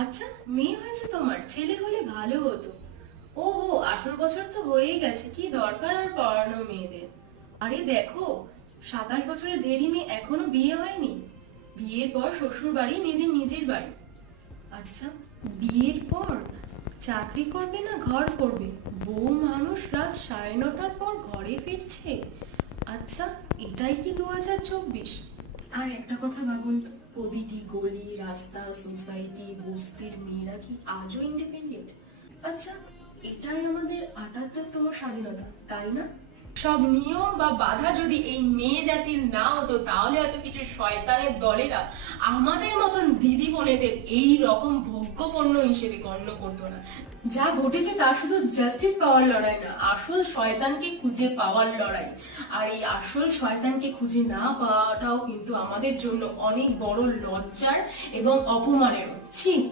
আচ্ছা, মেয়ে হয়েছে তোমার, ছেলে হলে ভালো হতো। ওহো, 18 বছর তো হয়েই গেছে, কি দরকার আর পড়ানো মেয়েদের। আরে দেখো, 27 বছরের দেরি মেয়ে এখনো বিয়ে হয়নি। বিয়ের পর শ্বশুর বাড়ি মেয়েদের নিজের বাড়ি। আচ্ছা, বিয়ের পর চাকরি করবে না ঘর করবে? বউ মানুষ রাত 9:30টার পর ঘরে ফিরছে। আচ্ছা, এটাই কি 2024? আর একটা কথা ভাবুন তো, প্রতিটি গলি রাস্তা সোসাইটি বস্তির মেয়েরা কি আজও ইন্ডিপেন্ডেন্ট? আচ্ছা, এটাই আমাদের 78তম স্বাধীনতা, তাই না? সব নিয়ম বা বাধা যদি এই মেয়ে জাতির না হতো, তাহলে হয়তো কিছু শয়তানের দলেরা আমাদের মতন দিদি বোনেদের এই রকম ভোগ্য পণ্য হিসেবে গণ্য করতো না। যা ঘটেছে তা শুধু জাস্টিস পাওয়ার লড়াই না, আসল শয়তানকে খুঁজে পাওয়ার লড়াই। আর এই আসল শয়তানকে খুঁজে না পাওয়াটাও কিন্তু আমাদের জন্য অনেক বড় লজ্জার এবং অপমানেরও। ছি।